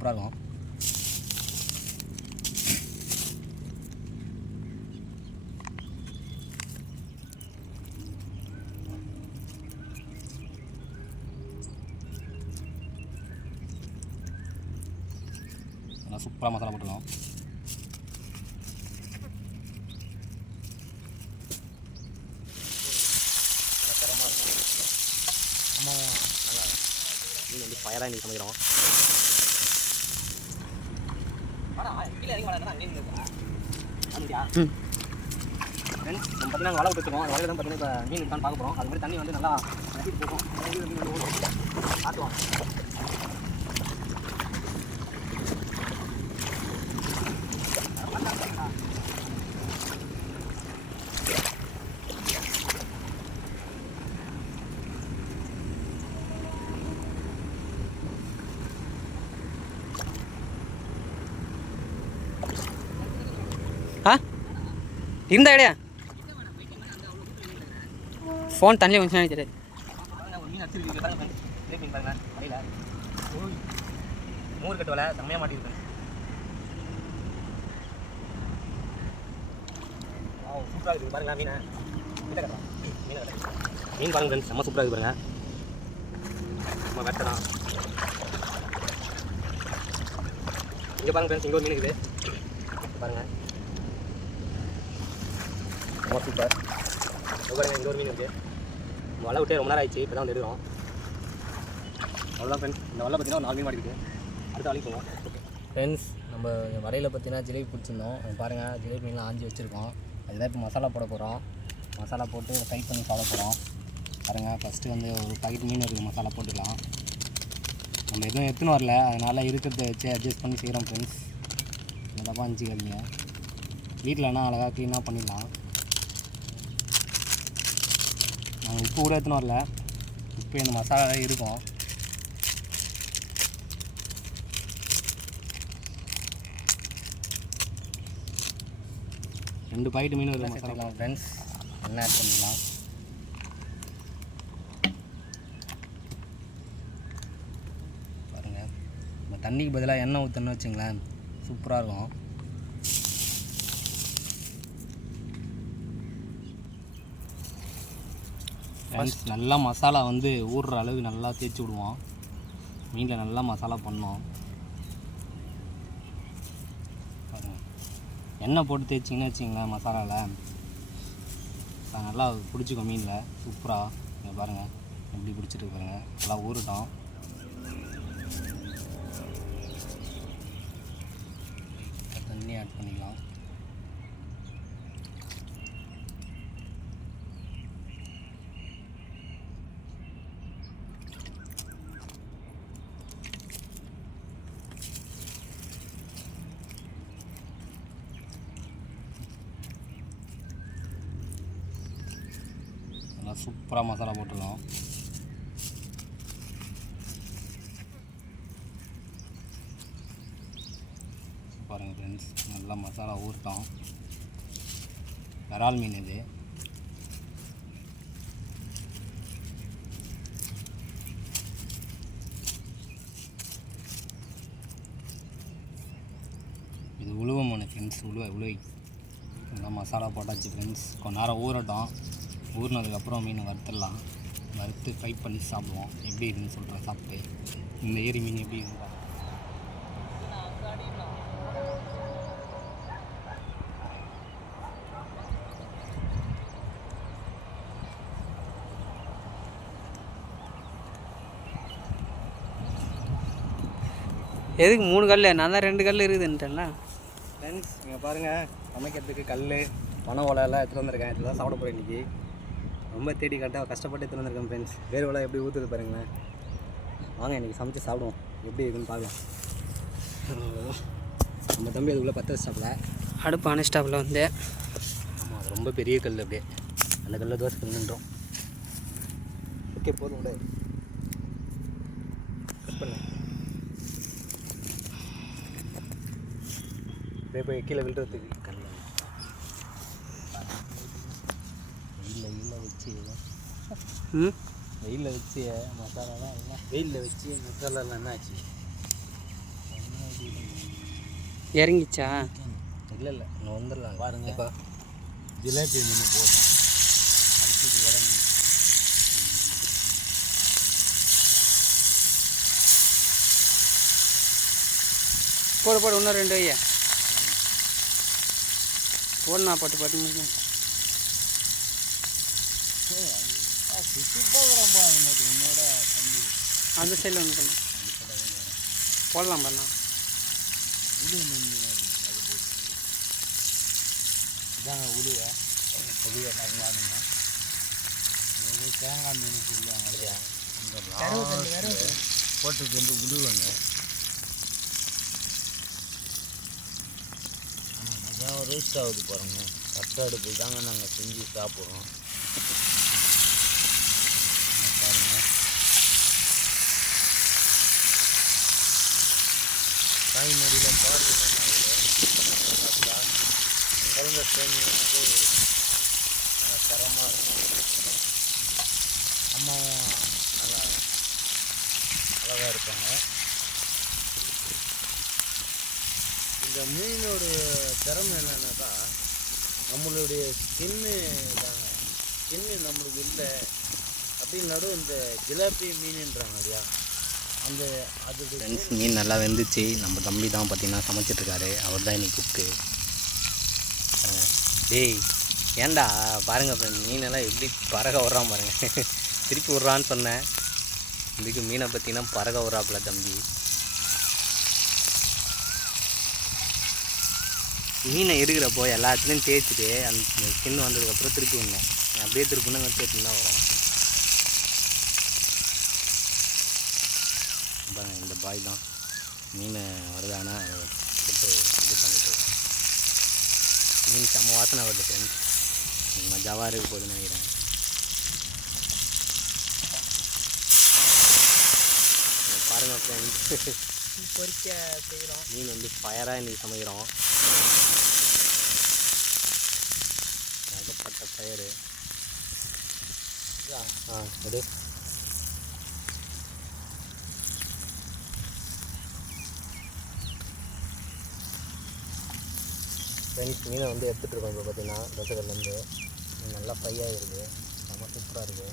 சூப்பராக இருக்கும். நல்லா சூப்பராக மசாலா போட்டுக்கலாம். மீன் வந்து ஃபயராக இன்றைக்கி சமைக்கிறோம். ஃப்ரெண்ட்ஸ் நம்ம பார்த்தீங்கன்னா வலை விட்டுருக்கோம். அந்த வலையில் தான் பார்த்தீங்கன்னா இப்போ மீன் இருக்கான்னு பார்க்க போகிறோம். அது மாதிரி தண்ணி வந்து நல்லா நட்டிட்டு போகும். பார்த்துவோம். இருந்தா ஐடியா ஃபோன் தண்ணியில் கொஞ்சம் தெரியாது. மீன் அடிச்சிருக்கு பாருங்க. மீன் பாருங்க வலையில் மூறு கட்டு வலை செம்மையாக மாட்டிருக்கு. சூப்பராக இருக்குது பாருங்களா மீனை. மீனை கட்டலாம் மீன் பாருங்க ஃப்ரெண்ட்ஸ் செம்ம சூப்பராக இருக்குது பாருங்க. நம்ம வெட்டலாம். இங்கே பாருங்க ஃப்ரெண்ட்ஸ் இங்கே ஒரு மீன் இருக்குது பாருங்கள். ரொம்ப சூப்பர். பாருங்க இங்கே ஒரு மீன் இருக்குது. வலை விட்டு ரொம்ப நேரம் ஆயிடுச்சு. இப்போ தான் வந்து எடுக்கிறோம். அவ்வளோதான் ஃப்ரெண்ட்ஸ். இந்த வலை பார்த்தீங்கன்னா ஒரு 4 மீன் மாட்டிருக்கு. அடுத்த வலைக்கு போவோம். ஃப்ரெண்ட்ஸ் நம்ம வலையில் பார்த்தீங்கன்னா ஜிலேபி பிடிச்சிருந்தோம். பாருங்கள் ஜிலேபி மீன்லாம் ஆஞ்சி வச்சுருக்கோம். அதுதான் இப்போ மசாலா போட போகிறோம். மசாலா போட்டு ஃப்ரை பண்ணி சாப்பிட போகிறோம். பாருங்கள் ஃபஸ்ட்டு வந்து ஒரு பாக்கெட் மீன் இருக்குது. மசாலா போட்டுக்கலாம். நம்ம எதுவும் எடுத்துன்னு வரல, அதனால் இருக்கிறத வச்சு அட்ஜஸ்ட் பண்ணி செய்கிறோம் ஃப்ரெண்ட்ஸ். இந்த தப்பாக அஞ்சிக்காதீங்க. வீட்டிலனா அழகாக க்ளீனாக பண்ணிடலாம். நாங்கள் உப்பு கூட எடுத்துன்னு வரல. உப்பு இந்த மசாலா இருக்கும். ரெண்டு பாக்கெட் மீன் ஒரு மசாலா ஃப்ரெண்ட்ஸ். எண்ணெய் ஆட் பண்ணிக்கலாம். பாருங்கள் நம்ம தண்ணிக்கு பதிலாக எண்ணெய் ஊற்றணும்னு வச்சுங்களேன், சூப்பராக இருக்கும். ஃப்ரெண்ட்ஸ் நல்லா மசாலா வந்து ஊறுற அளவுக்கு நல்லா தேய்ச்சி விடுவோம். மீனில் நல்லா மசாலா பண்ணோம். பாருங்கள் எண்ணெய் போட்டு தேய்ச்சிங்கன்னு வச்சிங்களேன் மசாலாவில் நல்லா பிடிச்சிக்கும் மீனில் சூப்பராக. இங்கே பாருங்கள் எப்படி பிடிச்சிட்டு பாருங்கள். நல்லா ஊறட்டும். தண்ணி ஆட் பண்ணிக்கலாம். நல்லா சூப்பராக மசாலா போட்டுருக்கோம். பாருங்கள் ஃப்ரெண்ட்ஸ் நல்லா மசாலா ஊறட்டும். விரால் மீன் இது. இது உழுவ மீன் ஃப்ரெண்ட்ஸ். உழுவை நல்லா மசாலா போட்டாச்சு ஃப்ரெண்ட்ஸ். கொஞ்ச நேரம் ஊறட்டும். ஊறினதுக்கப்புறம் மீன் வறுத்துடலாம். வறுத்து ஃப்ரை பண்ணி சாப்பிடுவோம். எப்படி இருக்குன்னு சொல்கிறேன் சாப்பிட்டு. இந்த ஏரி மீன் எப்படி இருக்குங்க. எதுக்கு 3 கல்? நான் தான் 2 கல் இருக்குதுன்ட்டேன்ல. ஃப்ரெண்ட்ஸ் இங்கே பாருங்கள் சமைக்கிறதுக்கு கல் பனை ஓலையெல்லாம் எடுத்துகிட்டு வந்திருக்கேன். இதில் தான் சாப்பிட போகிறேன் இன்றைக்கி. ரொம்ப தேடி கஷ்டப்பட்டு எடுத்துகிட்டு வந்திருக்கேன் ஃப்ரெண்ட்ஸ். வேறு ஓலை எப்படி ஊற்றுது பாருங்களேன். வாங்க இன்றைக்கி சமைச்சு சாப்பிடுவோம். எப்படி இருக்குன்னு பார்க்கலாம். நம்ம தம்பி அதுக்குள்ளே பற்ற வச்சாப்புல. அடுப்பு அணைஸ்டாப்பில் வந்து. ஆமாம் அது ரொம்ப பெரிய கல். அப்படியே அந்த கல்லில் தோசை கல்லுன்றோம். ஓகே போதும் கூட கட் பண்ணு. அப்படியே போய் கீழே விழுறதுக்கு கல் வெயிலில் வச்சு மசாலாலாம் எல்லாம் வெயிலில் வச்சு மசாலாலாம் என்ன ஆச்சு? இறங்கிச்சா? இல்லை இல்லை இன்னும் வந்துடலாம் பாருங்க. இப்போ ஜிலேபி மீன் போட்டோம். அடுத்தது வர மீன். போடு போடு, இன்னும் 2 வையா போடணா, பட்டு பட்டு. சுற்றி போகிறோம்பா எனக்கு உன்னோட தம்பி. அந்த சைடில் ஒன்று பண்ணு, போடலாம் பண்ணா. உழு மீன் அது போட்டு இதாங்க உழுவை பாருங்க. தேங்காய் மீன் சொல்லுவாங்க இல்லையா, இந்த போட்டது வந்து உழுவங்க. அதான் வேஸ்ட் ஆகுது பாருங்க. கட்ட அடுப்பு தாங்க நாங்கள் செஞ்சு சாப்பிட்றோம் பாருங்க. காய்கறியில் பாருங்க குழந்த தேனியாகவே இருக்கும். நல்லா தரமாக இருக்கும். அம்மாவும் நல்லா அழகாக இருப்பாங்க. இந்த மீனோட திறமை என்னன்னாக்கா, நம்மளுடைய ஸ்கின்னு தாங்க. ஸ்கின்னு நம்மளுக்கு இல்லை அப்படின்னு நடுவு இந்த ஜிலேபி மீனுன்றாங்க இல்லையா, அந்த அது ஃப்ரெண்ட்ஸ் மீன் நல்லா வெந்துச்சு. நம்ம தம்பி தான் பார்த்தீங்கன்னா சமைச்சிட்ருக்காரு. அவர் தான் இன்னைக்கு குக்கு. பாருங்க டேய், ஏன்டா பாருங்கள் ஃப்ரெண்ட், மீனெல்லாம் எப்படி பறக்க விட்றான் பாருங்கள். திருப்பி விட்றான்னு சொன்னேன், இதுக்கு மீனை பார்த்தீங்கன்னா பறக்க விட்றாப்புல தம்பி. மீனை எடுக்கிறப்போ எல்லாத்துலேயும் தேய்ச்சிட்டு அந்த ஸ்கின் வந்ததுக்கப்புறம் திருப்பி விடணும். அப்படியே திருப்பினா தேய்ச்சின்னு தான் வரும். பாருங்க இந்த பாய் தான் மீன் வருதானா போட்டு இது பண்ணிட்டு மீன் செம்ம வாசனை வருது ஃப்ரெண்ட்ஸ். மஜாவாக இருக்க போகுதுன்னு நினைக்கிறேன். பாருங்கள் ஃப்ரெண்ட்ஸ், பொறிக்க செய்கிறோம். மீன் வந்து ஃபயராக இன்றைக்கி சமைக்கிறோம். ஏகப்பட்ட ஃபயரு. எடு ஃப்ரெண்ட்ஸ், மீனை வந்து எடுத்துகிட்டு இருக்கோம். இப்போ பார்த்தீங்கன்னா தோசைகள்லேருந்து நல்லா ஃப்ரை ஆகிருக்கு. செம்ம சூப்பராக இருக்குது.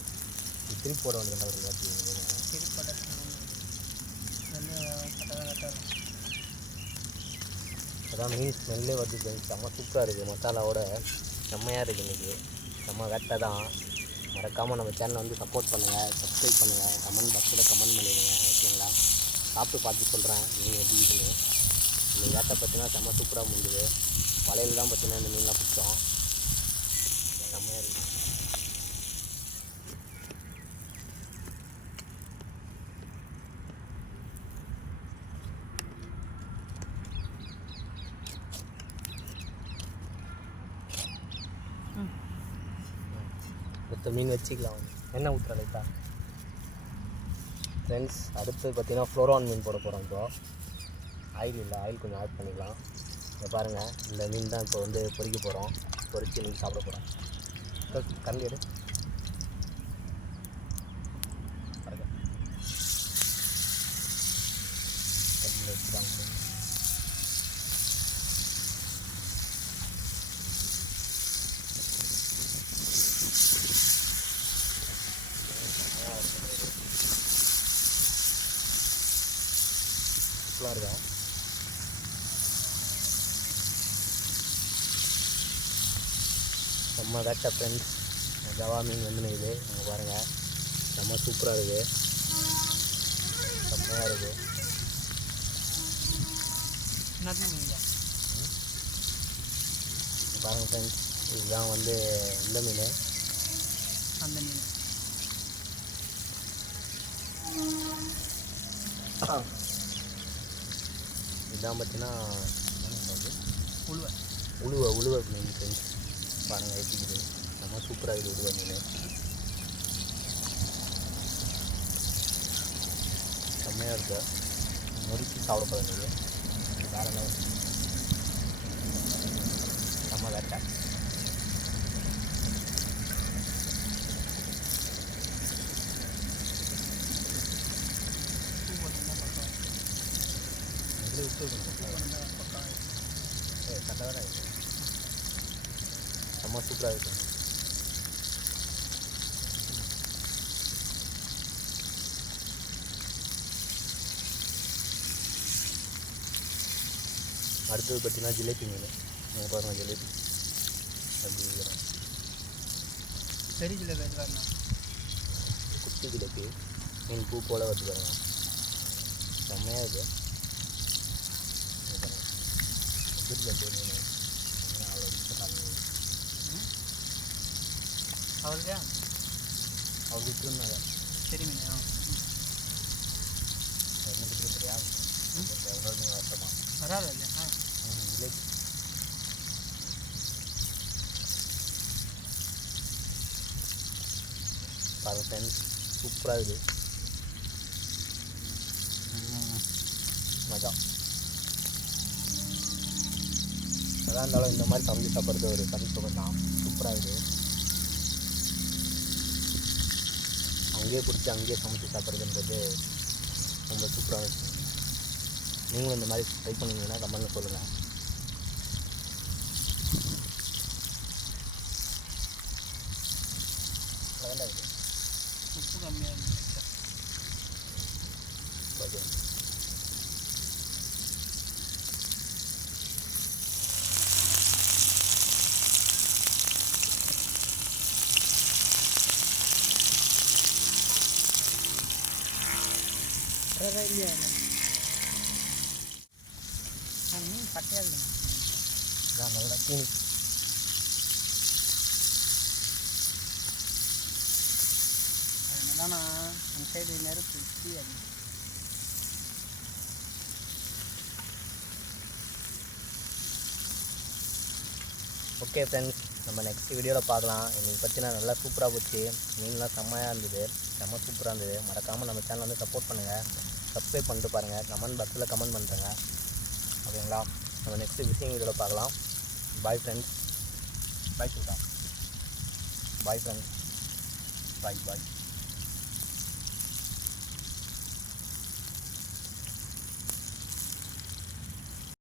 இது திருப்பி போட வேண்டியது ஒரு வாட்டி மீன் திருப்பி போட அதான் மீன் ஸ்மெல்லே வருது ஃப்ரெண்ட்ஸ். செம்ம சூப்பராக இருக்குது. மசாலாவோட செம்மையாக இருக்குது இன்றைக்கி. செம்ம வேட்டை தான். மறக்காமல் நம்ம சேனலை வந்து சப்போர்ட் பண்ணுங்கள், சப்ஸ்கிரைப் பண்ணுங்கள், கமெண்ட் பாக்ஸில் கமெண்ட் பண்ணிடுங்க. ஓகேங்களா? சாப்பிட்டு பார்த்து சொல்கிறேன் மீன் எப்படி இருக்குன்னு. இந்த வேட்டை பார்த்தீங்கன்னா செம்ம சூப்பராக முடிஞ்சுது. வலையில் தான் பார்த்தீங்கன்னா இந்த மீன்லாம் பிடிச்சோம். செம்மையாக இருக்குது. மொத்த மீன் வச்சுக்கலாம். எண்ணெய் ஊற்றுற லைட்டா ஃப்ரெண்ட்ஸ். அடுத்து பார்த்தீங்கன்னா ஃப்ளோரான் மீன் போட போகிறோம். இப்போ ஆயில் இல்லை, ஆயில் கொஞ்சம் ஆட் பண்ணிக்கலாம். இங்கே பாருங்கள், இந்த மீன் தான் இப்போ வந்து பொரிக்க போகிறோம். பொரித்து இன்றைக்கி சாப்பிட போகிறோம். கரண்டி எடு. கரண்டில் வச்சுட்டாங்க. இருக்கா செம்ம வேட்டை ஃப்ரெண்ட்ஸ். ஜவா மீன் வந்து இது அங்கே பாருங்கள், செம்ம சூப்பராக இருக்குது. செம்மையாக இருக்குது. பாருங்கள் ஃப்ரெண்ட்ஸ், இதுதான் வந்து இந்த மீன். அந்த மீன் இதுதான் பார்த்தீங்கன்னா உழுவை மீன் ஃப்ரெண்ட்ஸ். பாருங்கள் எப்படி இருக்குது. செம்ம சூப்பராக இருக்குது உழுவை மீன். செம்மையாக இருக்குது. நொறுக்கி சாப்பிடப்படாது நீங்கள் வேறு லெவல். செம்ம வேட்டை. அப்படியே விட்டு விடுங்க. கரெக்டாக தான் இருக்குது. ரொம்ப சூப்பராக இருக்குது. அடுத்தது பார்த்தீங்கன்னா ஜிலேபி மீன். நீங்கள் பாருங்கள் ஜிலேபி அப்படி இருக்கிறோம். சரி ஜிலேபி அது வரணும். குட்டி ஜிலேபி மீன் பூ போல் வருது பாருங்க. செம்மையாக இருக்குது. மீன் அவ்வளோ அவருக்கு அவர் விட்டுருந்தாங்க. சரி மீன் என்ன விட்டுருந்துறியா? எவ்வளோ மீன் வருஷமா வராது இல்லையா? ஜிலேபி பாருங்க ஃப்ரெண்ட்ஸ், சூப்பராக இருக்குது. மஜா. எதாக இருந்தாலும் இந்த மாதிரி சமைச்சு சாப்பிட்றது ஒரு தனி சுகம் தான். சூப்பராக இருக்குது. அங்கேயே பிடிச்சி அங்கேயே சமைச்சு சாப்பிட்றதுன்றது ரொம்ப சூப்பராக இருக்குது. நீங்களும் இந்த மாதிரி ட்ரை பண்ணிங்கன்னா கமெண்ட்டில் சொல்லுங்கள். அதான் இருக்குது. உப்பு கம்மியாக இருக்குது. ஓகே. அதான் இல்லையா மீன் பட்டையாக இருக்குங்க. இதான் நல்லா தீனி. அதனால அந்த சைடு நெருப்பு தீயாது. ஓகே ஃப்ரெண்ட்ஸ், நம்ம நெக்ஸ்ட் வீடியோவில் பார்க்கலாம். இன்றைக்கி பார்த்தீங்கன்னா நல்லா சூப்பராக போச்சு. மீன்லாம் செம்மையாக இருந்தது, செம்ம சூப்பராக இருந்தது. மறக்காமல் நம்ம சேனல் வந்து சப்போர்ட் பண்ணுங்கள், சப்ஸ்கிரைப் பண்ணிட்டு பாருங்கள், கமெண்ட் பாக்ஸில் கமெண்ட் பண்ணுறேங்க. ஓகேங்களா? நம்ம நெக்ஸ்ட் விஷயம் வீடியோவில் பார்க்கலாம். பாய் ஃப்ரெண்ட்ஸ். பாய் சொல்லிட்டா. Bye friends. பாய் பாய்.